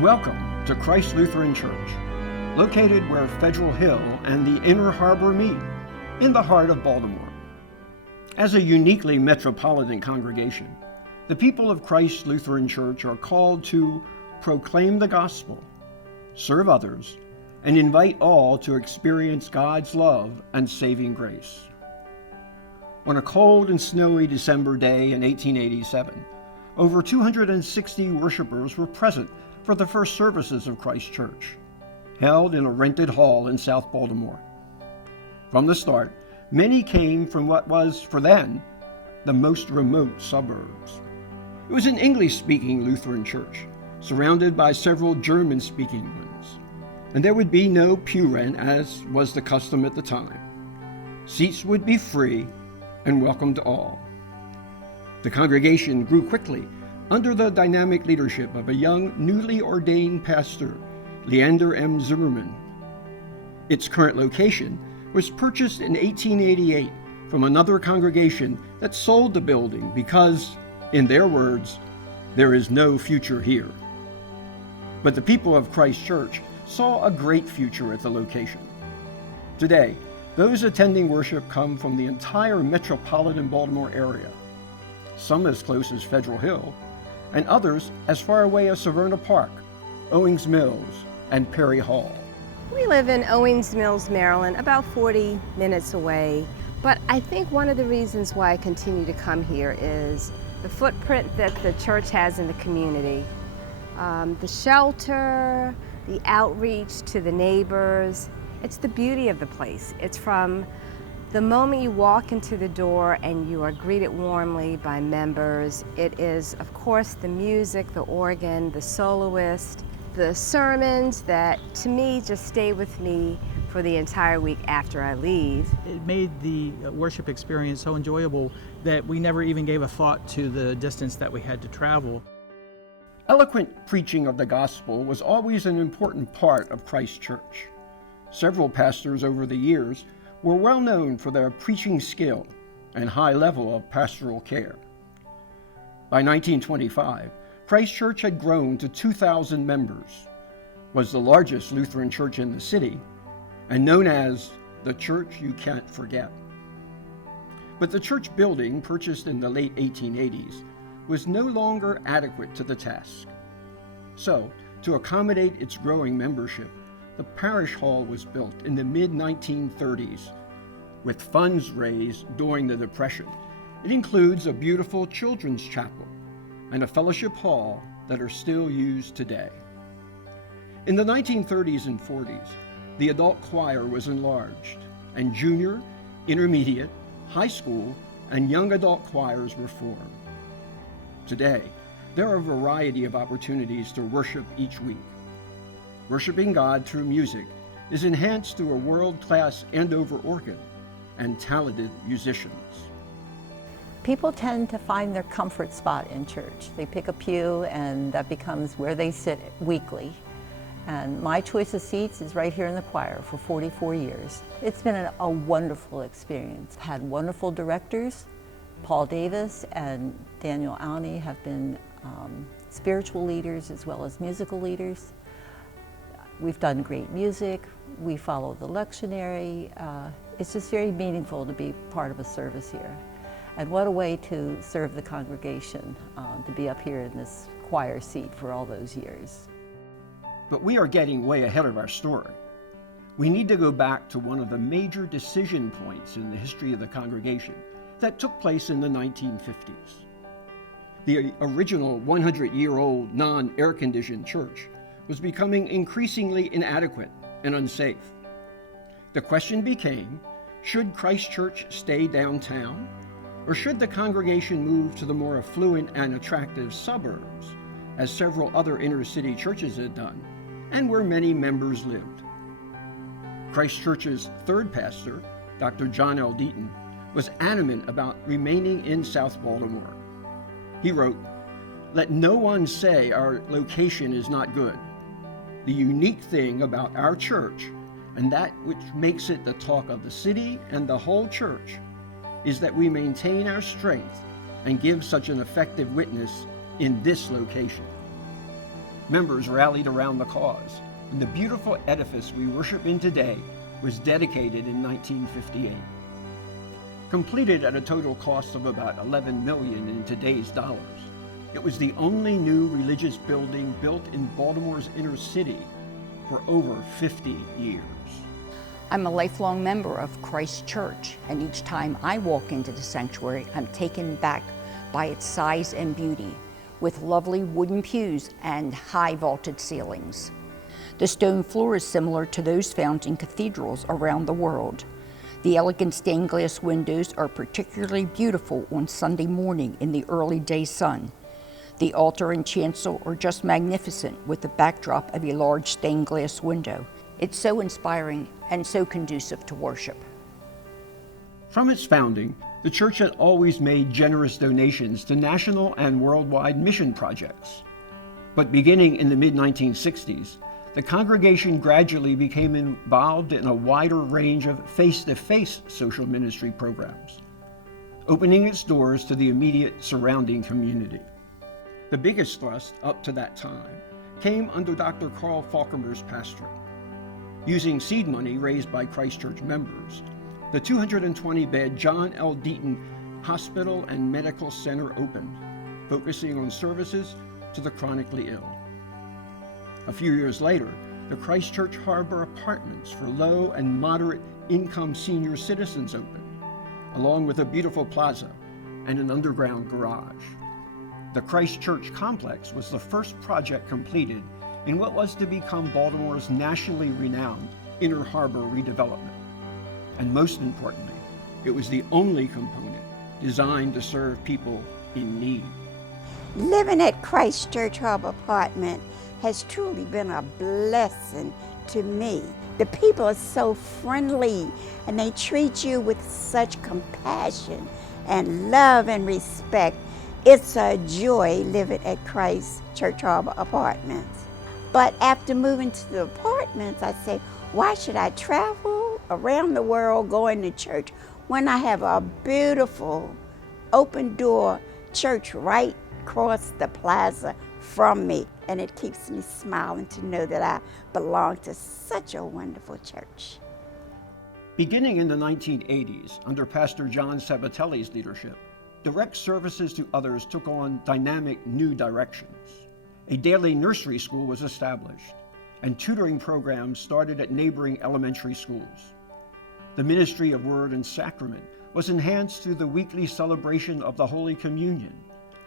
Welcome to Christ Lutheran Church, located where Federal Hill and the Inner Harbor meet, in the heart of Baltimore. As a uniquely metropolitan congregation, the people of Christ Lutheran Church are called to proclaim the gospel, serve others, and invite all to experience God's love and saving grace. On a cold and snowy December day in 1887, over 260 worshipers were present for the first services of Christ Church, held in a rented hall in South Baltimore. From the start, many came from what was, for then, the most remote suburbs. It was an English-speaking Lutheran church, surrounded by several German-speaking ones, and there would be no pew rent as was the custom at the time. Seats would be free and welcome to all. The congregation grew quickly under the dynamic leadership of a young, newly ordained pastor, Leander M. Zimmerman. Its current location was purchased in 1888 from another congregation that sold the building because, in their words, there is no future here. But the people of Christ Church saw a great future at the location. Today, those attending worship come from the entire metropolitan Baltimore area, some as close as Federal Hill, and others as far away as Severna Park, Owings Mills, and Perry Hall. We live in Owings Mills, Maryland, about 40 minutes away, but I think one of the reasons why I continue to come here is the footprint that the church has in the community. The shelter, the outreach to the neighbors. It's the beauty of the place. It's from the moment you walk into the door and you are greeted warmly by members. It is, of course, the music, the organ, the soloist, the sermons that, to me, just stay with me for the entire week after I leave. It made the worship experience so enjoyable that we never even gave a thought to the distance that we had to travel. Eloquent preaching of the gospel was always an important part of Christ Church. Several pastors over the years were well known for their preaching skill and high level of pastoral care. By 1925, Christ Church had grown to 2,000 members, was the largest Lutheran church in the city, and known as the church you can't forget. But the church building, purchased in the late 1880s, was no longer adequate to the task. So, to accommodate its growing membership, the parish hall was built in the mid-1930s with funds raised during the Depression. It includes a beautiful children's chapel and a fellowship hall that are still used today. In the 1930s and 40s, the adult choir was enlarged, and junior, intermediate, high school, and young adult choirs were formed. Today, there are a variety of opportunities to worship each week. Worshiping God through music is enhanced through a world-class Andover organ and talented musicians. People tend to find their comfort spot in church. They pick a pew and that becomes where they sit weekly. And my choice of seats is right here in the choir for 44 years. It's been a wonderful experience. Had wonderful directors. Paul Davis and Daniel Alney have been spiritual leaders as well as musical leaders. We've done great music, we follow the lectionary. It's just very meaningful to be part of a service here. And what a way to serve the congregation, to be up here in this choir seat for all those years. But we are getting way ahead of our story. We need to go back to one of the major decision points in the history of the congregation that took place in the 1950s. The original 100-year-old non-air-conditioned church was becoming increasingly inadequate and unsafe. The question became, should Christ Church stay downtown, or should the congregation move to the more affluent and attractive suburbs, as several other inner-city churches had done, and where many members lived? Christ Church's third pastor, Dr. John L. Deaton, was adamant about remaining in South Baltimore. He wrote, "Let no one say our location is not good. The unique thing about our church, and that which makes it the talk of the city and the whole church, is that we maintain our strength and give such an effective witness in this location." Members rallied around the cause, and the beautiful edifice we worship in today was dedicated in 1958. Completed at a total cost of about $11 million in today's dollars, it was the only new religious building built in Baltimore's inner city for over 50 years. I'm a lifelong member of Christ Church, and each time I walk into the sanctuary, I'm taken back by its size and beauty, with lovely wooden pews and high vaulted ceilings. The stone floor is similar to those found in cathedrals around the world. The elegant stained glass windows are particularly beautiful on Sunday morning in the early day sun. The altar and chancel are just magnificent with the backdrop of a large stained glass window. It's so inspiring and so conducive to worship. From its founding, the church had always made generous donations to national and worldwide mission projects. But beginning in the mid-1960s, the congregation gradually became involved in a wider range of face-to-face social ministry programs, opening its doors to the immediate surrounding community. The biggest thrust up to that time came under Dr. Carl Falconer's pastorate. Using seed money raised by Christ Church members, the 220-bed John L. Deaton Hospital and Medical Center opened, focusing on services to the chronically ill. A few years later, the Christ Church Harbor Apartments for low and moderate income senior citizens opened, along with a beautiful plaza and an underground garage. The Christ Church complex was the first project completed in what was to become Baltimore's nationally renowned Inner Harbor redevelopment. And most importantly, it was the only component designed to serve people in need. Living at Christ Church Harbor Apartment has truly been a blessing to me. The people are so friendly and they treat you with such compassion and love and respect. It's a joy living at Christ Church Harbor Apartments. But after moving to the apartments, I said, why should I travel around the world going to church when I have a beautiful open door church right across the plaza from me? And it keeps me smiling to know that I belong to such a wonderful church. Beginning in the 1980s, under Pastor John Sabatelli's leadership, direct services to others took on dynamic new directions. A daily nursery school was established, and tutoring programs started at neighboring elementary schools. The ministry of Word and Sacrament was enhanced through the weekly celebration of the Holy Communion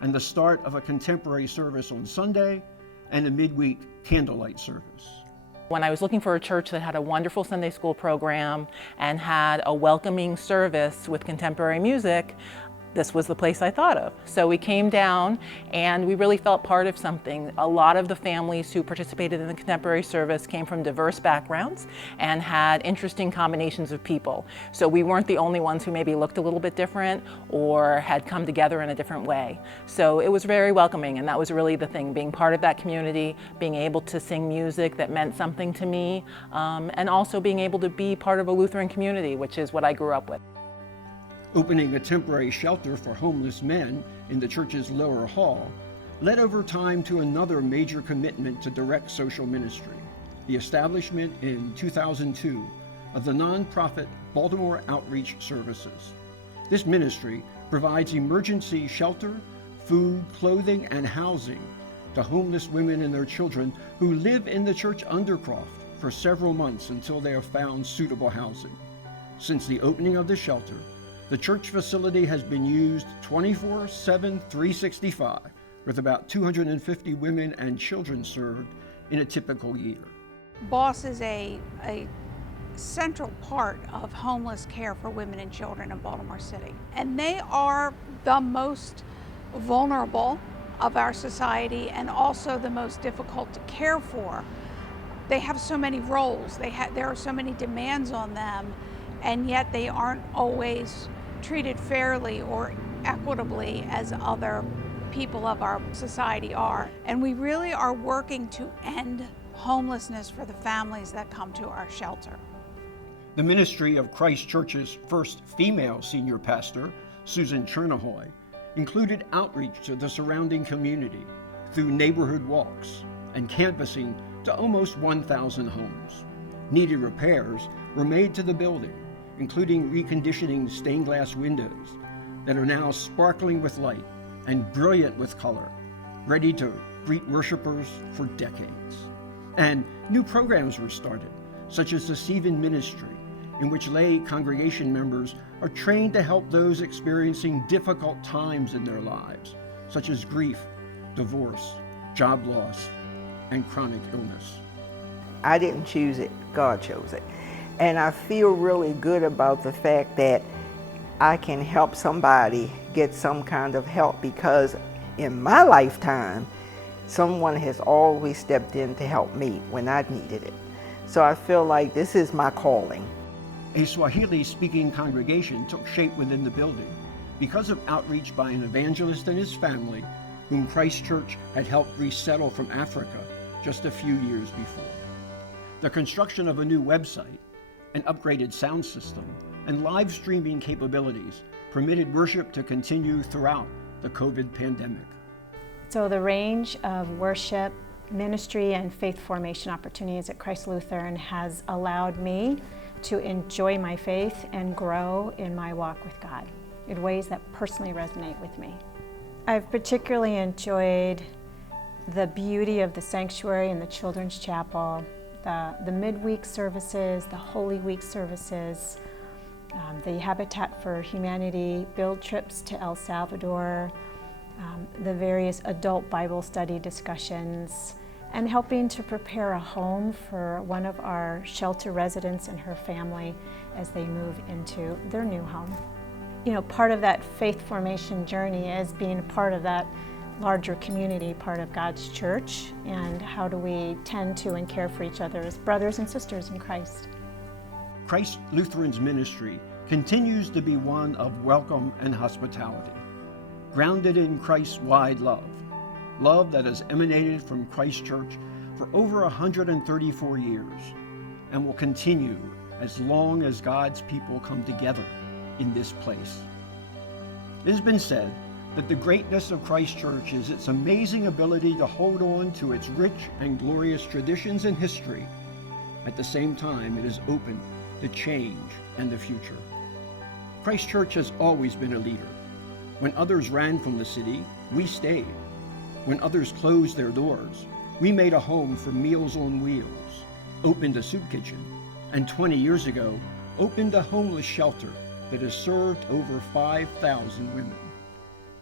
and the start of a contemporary service on Sunday and a midweek candlelight service. When I was looking for a church that had a wonderful Sunday school program and had a welcoming service with contemporary music, this was the place I thought of. So we came down and we really felt part of something. A lot of the families who participated in the contemporary service came from diverse backgrounds and had interesting combinations of people. So we weren't the only ones who maybe looked a little bit different or had come together in a different way. So it was very welcoming, and that was really the thing, being part of that community, being able to sing music that meant something to me, and also being able to be part of a Lutheran community, which is what I grew up with. Opening a temporary shelter for homeless men in the church's lower hall led over time to another major commitment to direct social ministry, the establishment in 2002 of the nonprofit Baltimore Outreach Services. This ministry provides emergency shelter, food, clothing, and housing to homeless women and their children who live in the church undercroft for several months until they have found suitable housing. Since the opening of the shelter, the church facility has been used 24/7, 365, with about 250 women and children served in a typical year. BOSS is a central part of homeless care for women and children in Baltimore City. And they are the most vulnerable of our society and also the most difficult to care for. They have so many roles, there are so many demands on them, and yet they aren't always treated fairly or equitably as other people of our society are. And we really are working to end homelessness for the families that come to our shelter. The ministry of Christ Church's first female senior pastor, Susan Chernahoy, included outreach to the surrounding community through neighborhood walks and canvassing to almost 1,000 homes. Needed repairs were made to the building, including reconditioning stained glass windows that are now sparkling with light and brilliant with color, ready to greet worshipers for decades. And new programs were started, such as the Stephen Ministry, in which lay congregation members are trained to help those experiencing difficult times in their lives, such as grief, divorce, job loss, and chronic illness. I didn't choose it, God chose it. And I feel really good about the fact that I can help somebody get some kind of help, because in my lifetime, someone has always stepped in to help me when I needed it. So I feel like this is my calling. A Swahili-speaking congregation took shape within the building because of outreach by an evangelist and his family, whom Christ Church had helped resettle from Africa just a few years before. The construction of a new website, an upgraded sound system, and live streaming capabilities permitted worship to continue throughout the COVID pandemic. So the range of worship, ministry, and faith formation opportunities at Christ Lutheran has allowed me to enjoy my faith and grow in my walk with God in ways that personally resonate with me. I've particularly enjoyed the beauty of the sanctuary and the children's chapel, the midweek services, the Holy Week services, the Habitat for Humanity field trips to El Salvador, the various adult Bible study discussions, and helping to prepare a home for one of our shelter residents and her family as they move into their new home. You know, part of that faith formation journey is being part of that larger community, part of God's church, and how do we tend to and care for each other as brothers and sisters in Christ. Christ Lutheran's ministry continues to be one of welcome and hospitality, grounded in Christ's wide love that has emanated from Christ Church for over 134 years and will continue as long as God's people come together in this place. It has been said that the greatness of Christ Church is its amazing ability to hold on to its rich and glorious traditions and history. At the same time, it is open to change and the future. Christ Church has always been a leader. When others ran from the city, we stayed. When others closed their doors, we made a home for Meals on Wheels, opened a soup kitchen, and 20 years ago, opened a homeless shelter that has served over 5,000 women.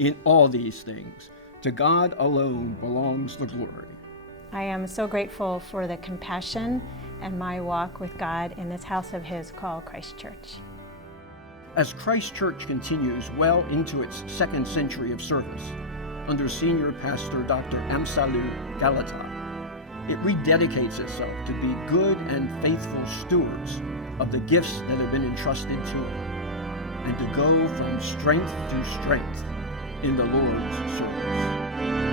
In all these things, to God alone belongs the glory. I am so grateful for the compassion and my walk with God in this house of His called Christ Church. As Christ Church continues well into its second century of service, under Senior Pastor Dr. Amsalu Galata, it rededicates itself to be good and faithful stewards of the gifts that have been entrusted to it, and to go from strength to strength in the Lord's service.